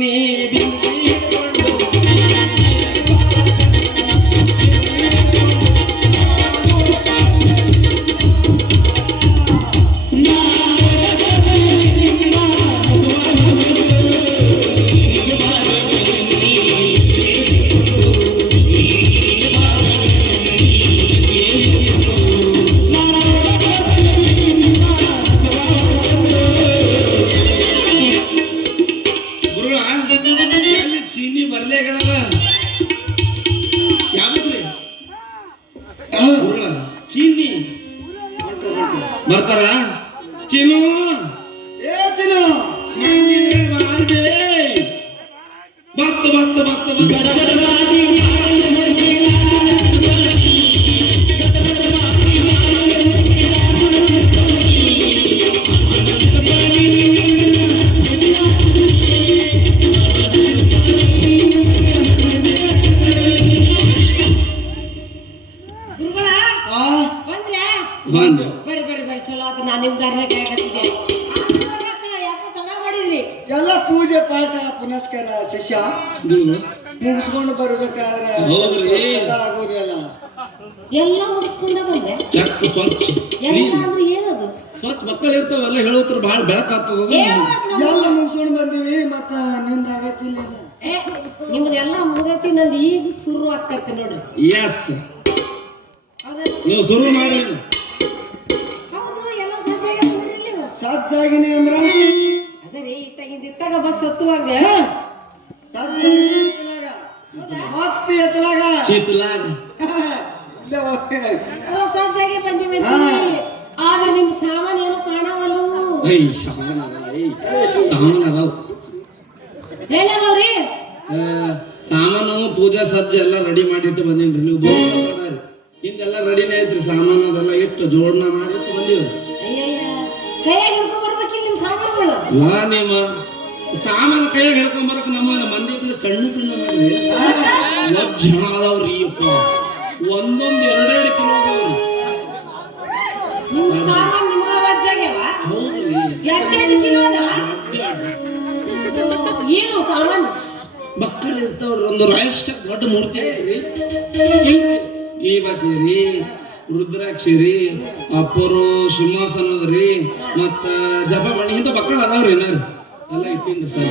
ನೀ ಬಿಂದಿ ಹಿಡ್ಕೊಂಡು ಬರ್ತಾರ ಚಿನ್ನು ಏ ಚಿನ್ನು ಬತ್ತು ಬತ್ತು ಬತ್ತು ಬಂದು ಎಲ್ಲ ಪೂಜೆ ಪಾಠ ಪುನಸ್ಕಾರ ಶಿಷ್ಯ ಮುಗಿಸ್ಕೊಂಡು ಬರ್ಬೇಕಾದ್ರೆ ಆಗೋದಿಲ್ಲ. ಎಲ್ಲ ಮುಗಿಸ್ಕೊಂಡ ಬಂದೆ ಚಕ್ ಸ್ವಚ್ಛ ಏನದು ಸ್ವಚ್ಛ ಮಕ್ಕಳು ಇರ್ತಾವೆಲ್ಲ ಹೇಳೋತ್ರ ಬಹಳ ಬೆಳಕಾಗ್ತದ. ಎಲ್ಲ ಮುಗಿಸ್ಕೊಂಡು ಬಂದಿವಿ ಮತ್ತ ನಿಂದ ಆಗೈತಿ ಇಲ್ಲ ನಿಮ್ದೆಲ್ಲ ಮುಗತಿ ನಂದು ಈಗ ಶುರು ಆಕತ್ತೆ ನೋಡ್ರಿ. ಎಸ್ ನೀವು ಶುರು ಮಾಡಿ. ಸಜ್ಜಾಗಿನಿ ಅಂದ್ರ ಅದೇ ಇತ್ತಾಗ ಬಸ್ ಹತ್ತುವಾಗ ಮತ್ತೆ ಎತ್ತಲಾಗ ಸಜ್ಜಾಗಿ ಬಂದಿವಿ. ಆದ್ರೆ ನಿಮ್ ಸಾಮಾನ್ ಏನು ಕಾಣವಲ್ಲ. ಎಲ್ಲದವ್ರಿ ಸಾಮಾನು ಪೂಜಾ ಸಜ್ಜ ಎಲ್ಲ ರೆಡಿ ಮಾಡಿಟ್ಟು ಬಂದೇನ್ರಿ. ನೀವು ಹಿಂದೆಲ್ಲ ರೆಡಿನೇ ಐತ್ರಿ. ಸಾಮಾನು ಅದೆಲ್ಲ ಇಟ್ಟು ಜೋಡಣ ಮಾಡಿ ಇಟ್ಟು ಬಂದಿವ್ರಿ. ಕೈಯಾಗ ಹಿಡ್ಕೊಂಡ್ ಬರ್ಬೇಕಿಲ್ಲ ನಿಮ್ ಸಾಮಾನುಗಳು. ಲಾ ನಿಮ್ಮ ಸಾಮಾನು ಕೈಯಾಗ ಹಿಡ್ಕೊಂಡ್ ಬರಕ್ ನಮ್ಮ ಮಂದಿ ಸಣ್ಣ ಸಣ್ಣ ಮಾಡಿದ್ರಿ ಜನ ಅದಾವ್ರಿ. ಒಂದೊಂದ್ 2-2 ಕಿಲೋ ಅದಾವ್ರಿ. ನಿಮ್ ಸಾಮಾನ್ ನಿಮ್ಗ ವಜ್ಜಾಗ್ಯಾವ. ಹೌದ್ರಿ 2 ಕಿಲೋ ಅದಾವ. ಏನು ಸಾಮಾನು ಮಕ್ಕಳು ಇರ್ತಾವ್ರಿ. ಒಂದು ರಾಯಷ್ಟ ದೊಡ್ಡ ಮೂರ್ತಿ ಐತ್ರಿ. ಈ ಬಾತಿರಿ ರುದ್ರಾಕ್ಷಿ ರೀ, ಅಪ್ಪರು ಸಿಂಹಾಸನದ್ರಿ, ಮತ್ತ ಜಪಮಣಿ ಇಂಥ ಮಕ್ಕಳು ಅದಾವ್ರಿ. ಏನಾರ ಎಲ್ಲ ಇಟ್ಟಿನ್ರಿ ಸರ್.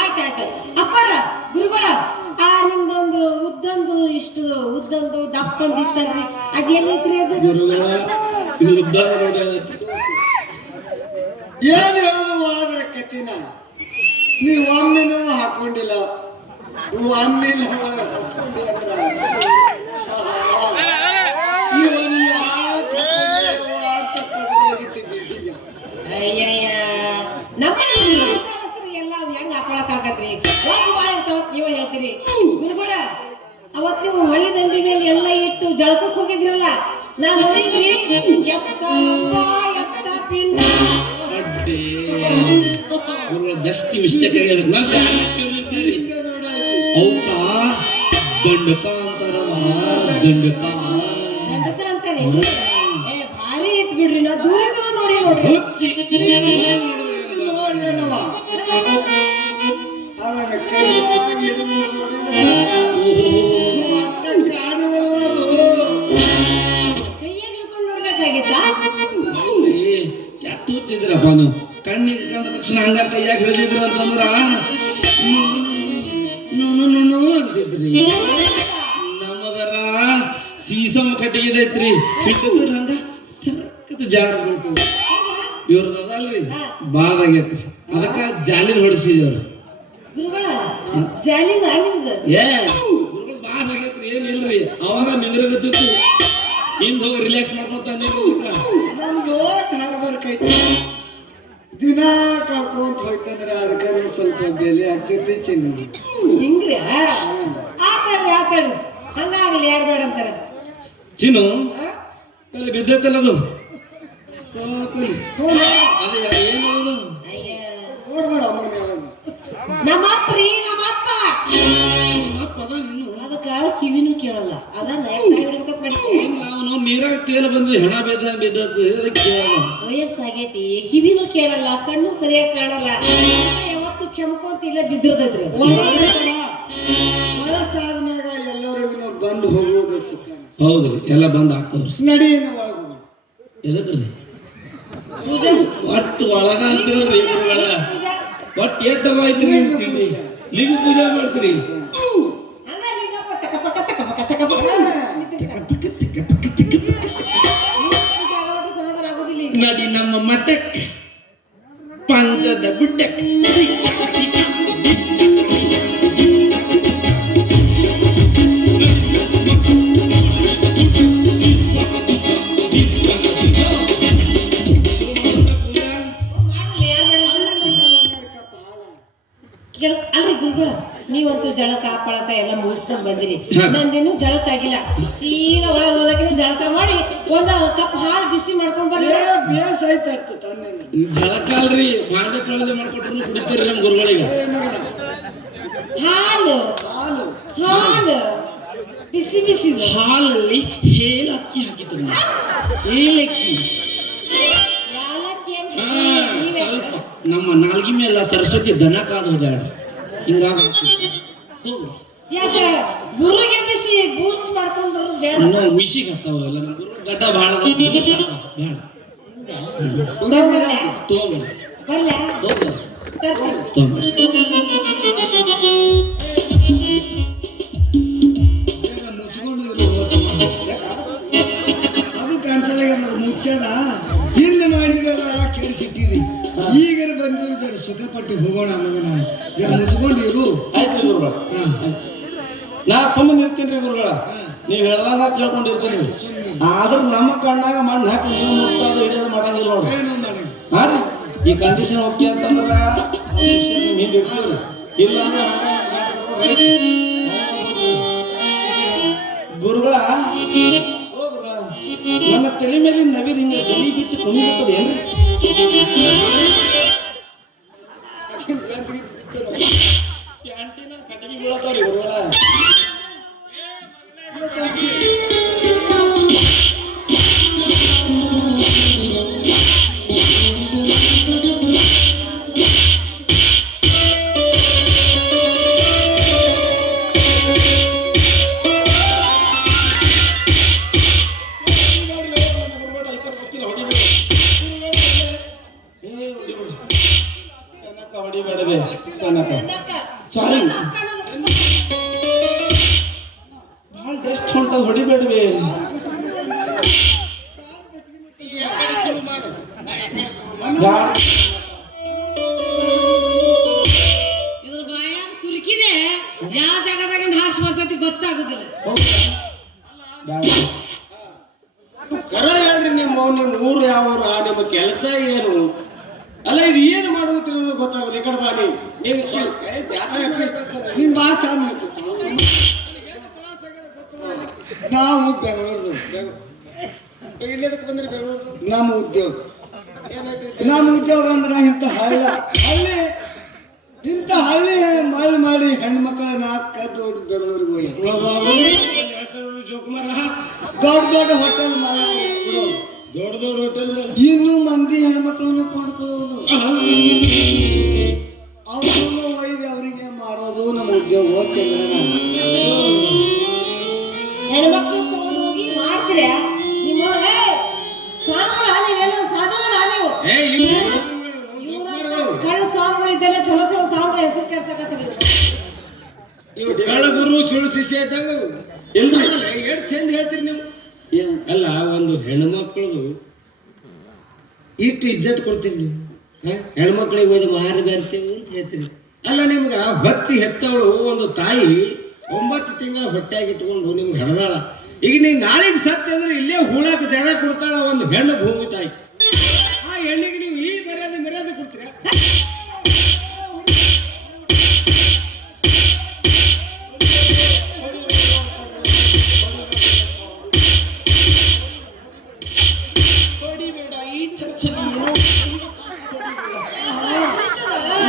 ಆಯ್ತಾಯ್ತು ಅಪ್ಪರ ಗುರುಗಳ. ನಿಮ್ದೊಂದು ಉದ್ದಂದು ಇಷ್ಟು ಉದ್ದಂದು ದಪ್ಪಂದು ಇತ್ತಲ್ರಿ, ಅದ್ ಎಲ್ಲೈತ್ರಿ ಅದು? ಗುರುಗಳ ಇದು ಉದ್ದ ಏನ್ ಹೇಳೋದು ಆದ್ರೆ ಕಚಿನ ನೀವು ಒಮ್ಮೆನೂ ಹಾಕೊಂಡಿಲ್ಲ. ಒಮ್ಮೆಲ್ಲ ಹಾಕೊಂಡಿ ಅಂದ್ರ ಅಯ್ಯಯ್ಯ ನಮ್ಮ ಎಲ್ಲ ಹೆಂಗ್ ಹಾಕೊಳಕ್ ಆಗತ್ರಿ? ಬಾಳ ಇರ್ತಾವತ್ ನೀವ ಹೇಳ್ತೀರಿ ಗುರುಗಳ. ಅವತ್ ನೀವು ಹೊಳಿ ದಂಡಿ ಮೇಲೆ ಎಲ್ಲ ಇಟ್ಟು ಜಳಕಕ್ ಹೋಗಿದ್ರಲ್ಲ, ನಾನ್ ನೋಡಿದ್ರಿ. ಎತ್ತ ಪಿಂಡ ಜಸ್ಟ್ ಮಿಸ್ಟೇಕ್ ಹೌದಾ? ದಂಡಕ ದಂಡಕ ಅಂತಾನೆ. ಭಾರಿ ಇತ್ ಬಿಡ್ರಿ. ನಾ ದೂರದ ನೋಡಿ ನೋಡ್ರಿ. ಕೈಯಾಗ ಹಿಡ್ಕೊಂಡು ನೋಡ್ಬೇಕಾಗಿತ್ತಾ? ಕೆಟ್ಟಿದ್ರಪ್ಪ ನೀವು. ಕಣ್ಣಿಗೆ ಕಂಡ ತಕ್ಷಣ ಹಂಗ ಕೈಯಾಗ ಹಿಡಿದಿದ್ರ ಅಂತಂದ್ರ ಅಂತಿದ್ರಿ. ನಮ್ಮದರ ಸೀಸಮ್ ಕಟ್ಟಿಗೆದೈತ್ರಿ. ಹಿಟ್ಟಿದ್ರ ಹಂಗ ಸರ್ಕತ್ ಜಾರ್ ಬೀಳ್ತದ. ಇವ್ರದ ಅದಲ್ರಿ ಬಾದಾಗೈತ್ರಿ. ಅದಕ್ಕ ಜಾಲಿನ ಹೊಡಿಸಿದವ್ರಿ. ಗುರುಗಳ ಜಾಲಿದ ನಿಮ್ದು ಗುರುಗಳು ಬಾದಾಗೈತ್ರಿ. ಏನಿಲ್ರಿ ಅವಾಗ ನಿಂದ್ರಗತ್ತಿತ್ತು. ಹಿಂದ್ ಹೋಗಿ ರಿಲ್ಯಾಕ್ಸ್ ಮಾಡ್ಕೊಂತ ನಮ್ದು ಹಾರ್ಬರ್ಕ್ ಐತಿ. ದಿನ ಕಳ್ಕೊಂತ ಹೋಯ್ತಂದ್ರ ಅದಕ್ಕ ಸ್ವಲ್ಪ ಬೆಲೆ ಆಗ್ತೈತಿ ಚಿನ್ನ. ಹಿಂಗ್ರಿ ಆತಾಡ್ರಿ ಹಂಗಾಗಲಿ. ಯಾರು ಬೇಡ ಅಂತಾರ ಚಿನ್ನು. ಅಲ್ಲಿ ಬಿದ್ದೈತಲ್ಲ ಅದು. ಅದೇ ಏನು ನೋಡ್ಬಾರ ಅಮ್ಮನ ನಮ್ಮಪ್ಪ್ರಿ ನಮ್ಮಪ್ಪ ಅದ ನಿನ್ನು. ಅದಕ್ಕ ಕಿವಿನೂ ಕೇಳಲ್ಲ. ಅದನ್ನ ನಾವು ನೀರಾಗ ತೇಲ ಬಂದ್ವಿ. ಹೆಣ ಬಿದ್ದದ್ದು ಅದಕ್ಕೆ ವಯಸ್ಸಾಗೈತಿ. ಕಿವಿನೂ ಕೇಳಲ್ಲ, ಕಣ್ಣು ಸರಿಯಾಗಿ ಕಾಣಲ್ಲ. ಪೂರ್ತಿ ಇಲ್ಲೇ ಬಿದ್ದಿರ್ತೈತ್ರಿ ವಯಸ್ಸಾದ್ಮ್ಯಾಗ ಎಲ್ಲರಿಗೂ ಬಂದು ಹೋಗುವುದು ಸುಖ. ಹೌದ್ರಿ, ಎಲ್ಲ ಬಂದ್ ಆಗ್ತಾವ್ರಿ. ನಡೀನ ಒಳಗ ಎದಕ್ರಿ ಒಟ್ಟು ಒಳಗ ಅಂತೀವ್ರಿ ಗುರುಗಳ. ಒಟ್ಟು ಎದ್ದವ ಐತ್ರಿ ಲಿಂಗ ಪೂಜೆ ಮಾಡ್ತೀರಿ. ಹಂಗ ಲಿಂಗಪ್ಪ ತಕ ಪಕ ತಕ ಪಕ ತಕ ಪಕ ನಿಂತಿರ್ತಾರ. ಪೂಜೆ ಆಗೋ ಸಮಾಧಾನ ಆಗೋದಿಲ್ಲ ಈಗ. ನಡಿ ನಮ್ಮ ಮಠಕ್ಕೆ ಪಂಚದ ಗುಡ್ಡಕ್ಕೆ. ಅಲ್ರಿ ಗುರುಗಳ, ನೀವಂತೂ ಜಳಕ ಪಳಕ ಎಲ್ಲ ಮುಗಿಸ್ಕೊಂಡ್ ಬಂದಿರಿ. ಹಾ. ನಂದೇನು ಜಳಕ ಆಗಿಲ್ಲ. ಸೀದಾ ಒಳಗೆ ಹೋದಕ್ಕೆ ಜಳಕ ಮಾಡಿ ಒಂದ ಕಪ್ ಹಾಲು ಬಿಸಿ ಮಾಡ್ಕೊಂಡ್ ಬರ್ಲಿ. ಬೇಸ್ ಆಯ್ತು ತಂದೇನ ಜಳಕ ಅಲ್ರಿ, ಬಾಂಡೆ ತೊಳೆದು ಮಾಡ್ಕೊಟ್ರು ಕುಡಿತೀರಿ ನಮ್ ಗುರುಗಳಿಗೆ. ಹಾಲು ಹಾಲು ಹಾಲು ಬಿಸಿ ಬಿಸಿ ಹಾಲಲ್ಲಿ ಏಲಕ್ಕಿ ಹಾಕಿದ್ರು. ಏಲಕ್ಕಿ ಯಾಲಕ್ಕಿ ಅಂತ ಹಾ, ನೀವೇ ಸ್ವಲ್ಪ ನಮ್ಮ ನಾಲ್ಗಿ ಮೇಲೆ ಸರಸ್ವತಿ ದನ ಕಾದು ಹೋದಾಡ್ರಿ. ಹಿಂಗಾಗ ಯಾಕೆ ಗುರುಗೆ ಬಿಸಿ ಬೂಸ್ಟ್ ಮಾಡ್ಕೊಂಡ್ ಬರೋದು ಬೇಡ. ನಾವು ಮಿಶಿಗೆ ಹತ್ತಾವ ಎಲ್ಲ ನಮ್ಮ ಗುರು ಗಡ್ಡ ಭಾಳ ಬೇಡ ಬರ್ಲ ತಗೊಂಬರ್ರಿ ಬರ್ಲ ತಗೊಂಬರ್ರಿ ತರ್ತೀನಿ. ತಗೊಂಬರ್ರಿ. ಮುಚ್ಕೊಂಡು ಅದು ಕಾಣಿಸಲ್ಲ ಮುಚ್ಚದ ಹಿಂದೆ ಮಾಡಿದೆಲ್ಲ ಕೆಡಿಸಿಟ್ಟಿರಿ. ಈಗ ಬಂದು ಜರ ಸುಖಪಟ್ಟು ಹೋಗೋಣ ಮಗನ, ಜರ ಮುಚ್ಕೊಂಡು ಇರು. ಆಯ್ತು ಗುರುಗಳ, ನಾ ಸುಮ್ಮನೆ ಇರ್ತೀನಿ ಗುರುಗಳ. ನೀವು ಹೇಳ್ದಂಗ ಕೇಳ್ಕೊಂಡಿರ್ತೀನಿ. ಆದ್ರೂ ನಮ್ಮ ಕಣ್ಣಾಗ ಮಣ್ಣು ಹಾಕಿ ನೀವು ಮುಟ್ಟಾದ್ರು ಹಿಡಿಯೋದು ಮಾಡಂಗಿಲ್ಲ ನೋಡ್ರಿ. ಏನೋ ಮಾಡಿ ಹಾ ರೀ, ಈ ಕಂಡೀಷನ್ ಓಕೆ ಅಂತಂದ್ರ ಹಿಂಗೆ ಇರ್ತೀವಿ. ಇಲ್ಲ ಗುರುಗಳ, ಓ ಗುರುಗಳ, ನನ್ನ ತಲೆ ಮೇಲೆ ನವಿರು ಹಿಂಗೆ ಗಲಿ ಬಿಟ್ಟು ಕುಣಿಯುತ್ತದೆ ಏನ್ರಿ? ಕ್ಯಾಂಟೀನಲ್ಲಿ ಕಟ್ಟಿಗೆ ಬೀಳತಾವ್ರಿ ಗುರುಗಳ. ಹೊಡಿಬೇಡವೆ ತನಕ ಸಾರಿ ಭಾಳ ಡಸ್ಟ್ ಹೊಂಟದ, ಹೊಡಿಬೇಡವೆ. ಇದ್ರ ಬಾಯಾಗ ತುರುಕಿದೆ ಯಾವ ಜಾಗದಾಗಿಂದ ಹಾಸ್ ಬರ್ತೈತಿ ಗೊತ್ತಾಗುದಿಲ್ಲ. ಕರ ಹೇಳ್ರಿ, ನಿಮ್ಮ ಊರು ಯಾವ ಊರ, ನಿಮ್ಮ ಕೆಲಸ ಏನು, ಅಲ್ಲ ಇದು ಏನು ಮಾಡುತ್ತಿರೋದು ಗೊತ್ತಾಗಲ್ಲ. ಈ ಕಡೆ ಬಾ ನೀವು ನೀನ್ ಬಾ ಚಂದ ಹೇಳ್ತು. ನಾವು ಬೆಂಗಳೂರು ಇಲ್ಲದಕ್ಕೆ ಬಂದ್ರಿ ಬೆಂಗಳೂರು. ನಮ್ಮ ಉದ್ಯೋಗ ಅಂದ್ರೆ ಇಂಥ ಹಳ್ಳಿ ಇಂಥ ಹಳ್ಳಿ ಮಳೆ ಮಾಡಿ ಹೆಣ್ಮಕ್ಳನ್ನ ಕದ್ದು ಬೆಂಗಳೂರಿಗೆ ಹೋಗಿ ಜೋಕುಮಾರ ದೊಡ್ಡ ದೊಡ್ಡ ಹೋಟೆಲ್ ಮಾಲಕ ದೊಡ್ಡ ದೊಡ್ಡ ಹೋಟೆಲ್ ಇನ್ನು ಮಂದಿ ಹೆಣ್ಮಕ್ಳನ್ನು ಕೊಂಡ್ಕೊಳ್ಳೋದು, ಅವ್ರನ್ನು ಒಯ್ದು ಅವರಿಗೆ ಮಾರೋದು ನಮ್ಮ ಉದ್ಯೋಗ. ಹೆಣ್ಮಕ್ಳು ತಗೊಂಡು ಹೋಗಿ ಮಾಡ್ತೀರ ನಿಮ್ಮವ್ರೆ ಸ್ವಾಮಿಗಳ, ನೀವೆಲ್ಲರೂ ಸಾಧುಗಳ ನೀವು. ಕಳ್ಳ ಸ್ವಾಮಿಗಳು ಇದ್ದೆಲ್ಲ ಚಲೋ ಚಲೋ ಸ್ವಾಮಿಗಳ ಹೆಸರು ಕೆಡ್ಸಕತ್ತೀರಿ. ಇವ್ ಕಳ್ಳಗುರು ಸುಳ್ಳು ಶಿಷ್ಯ ಇದ್ದಾಗ ಎಲ್ರಿ ಎಷ್ಟು ಚಂದ ಹೇಳ್ತೀರಿ ನೀವು. ಅಲ್ಲ, ಒಂದು ಹೆಣ್ಮಕ್ಳದು ಇಷ್ಟು ಇಜ್ಜತ್ ಕೊಡ್ತೀರಿ ನೀವು. ಹೆಣ್ಮಕ್ಳಿಗೆ ಹೋಗಿ ಮಾರಿ ಬೇರ್ತೇವೆ ಅಂತ ಹೇಳ್ತೀರಿ. ಅಲ್ಲ, ನಿಮ್ಗೆ ಹೊತ್ತಿ ಹೆತ್ತವಳು ಒಂದು ತಾಯಿ 9 ತಿಂಗಳ ಹೊಟ್ಟೆಯಾಗಿ ಇಟ್ಕೊಂಡು ನಿಮ್ಗೆ ಹೆಣದಾಳ. ಈಗ ನೀವು ನಾಳೆಗೆ ಸತ್ಯ ಅಂದ್ರೆ ಇಲ್ಲೇ ಹೂಳಾಕ ಜಾಗ ಕೊಡ್ತಾಳ ಒಂದು ಹೆಣ್ಣು ಭೂಮಿ ತಾಯಿ. ಆ ಹೆಣ್ಣಿಗೆ ನೀವು ಈ ಮರ್ಯಾದೆ ಕೊಡ್ತೀರಾ?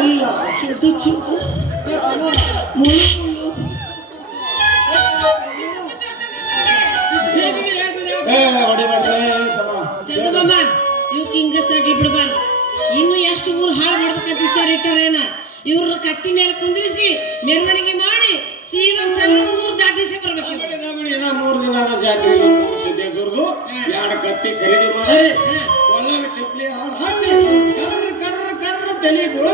ಇಲ್ಲ ಚುಟ್ಟು ಚುಟ್ಟು ಮುಳ್ಳು ಮುಳ್ಳು. ಚಂದಮ್ಮ ಇವಕ್ಕೆ ಹಿಂಗ ಸಾಕಿ ಬಿಡ್ಬಾರ್ದು. ಇನ್ನು ಎಷ್ಟು ಊರು ಹಾಳು ಮಾಡ್ಬೇಕಂತ ವಿಚಾರ ಇಟ್ಟಾರೇನ. ಇವ್ರ ಕತ್ತಿ ಮೇಲೆ ಕುಂದ್ರಿಸಿ ಮೆರವಣಿಗೆ ಮಾಡಿ ಸೀದಾ ಸರ್ ಊರ್ ದಾಟಿಸಿ ಬರ್ಬೇಕು ಇವ್ರು. ಇನ್ನ 3 ದಿನ ಅದ ಜಾತ್ರೆ ಸಿದ್ದೇಶ್ವರದು. ಎರಡು ಕತ್ತಿ ಖರೀದಿ ಮಾಡಿ ಒಳ್ಳೆ ಚಪ್ಪಲಿ ಹಾಲು ಹಾಕಿ ಕರ್ರ ತಲೆ ಬೋಳು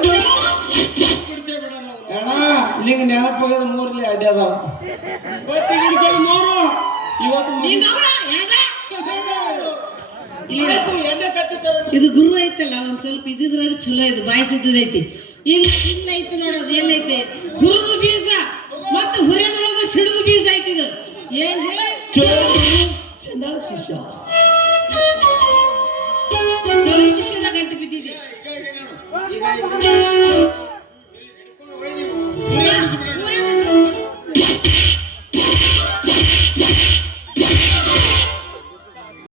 ಬಿಡಿಸೇ ಬಿಡ ನಾವು. ಅಣ್ಣ ನಿಂಗೆ ನೆನಪಾಗದ 3 ಅಡ್ಡಿ ಅದಾವ. ಮೂರು ಇವತ್ತು ನೀನ್ ಅವ್ಳ, ಯಾಕ? ಇಲ್ಲ. ಎಣ್ಣೆ ಕತ್ತಿ ತರ ಇದು ಗುರು ಐತಲ್ಲ ಒಂದ್ ಸ್ವಲ್ಪ ಇದ್ರಾಗ ಚಲೋ ಇದು ಬಾಯಿಸಿದ್ದೈತಿ. ಇಲ್ಲ ಐತಿ ನೋಡೋದು ಎಲ್ಲೈತಿ ಹುರಿದು ಬೀಜ ಮತ್ತು ಹುರಿಯೋದ್ರೊಳಗ ಸಿಡಿದು ಬೀಜ ಐತಿ ಇದು. ಏನ್ ಹೇಳಿ ಚಂಡಾಲ ಶಿಷ್ಯ ಚಲೋ ಶಿಷ್ಯದ ಗಂಟು ಬಿದ್ದಿದೆ. ಈಗ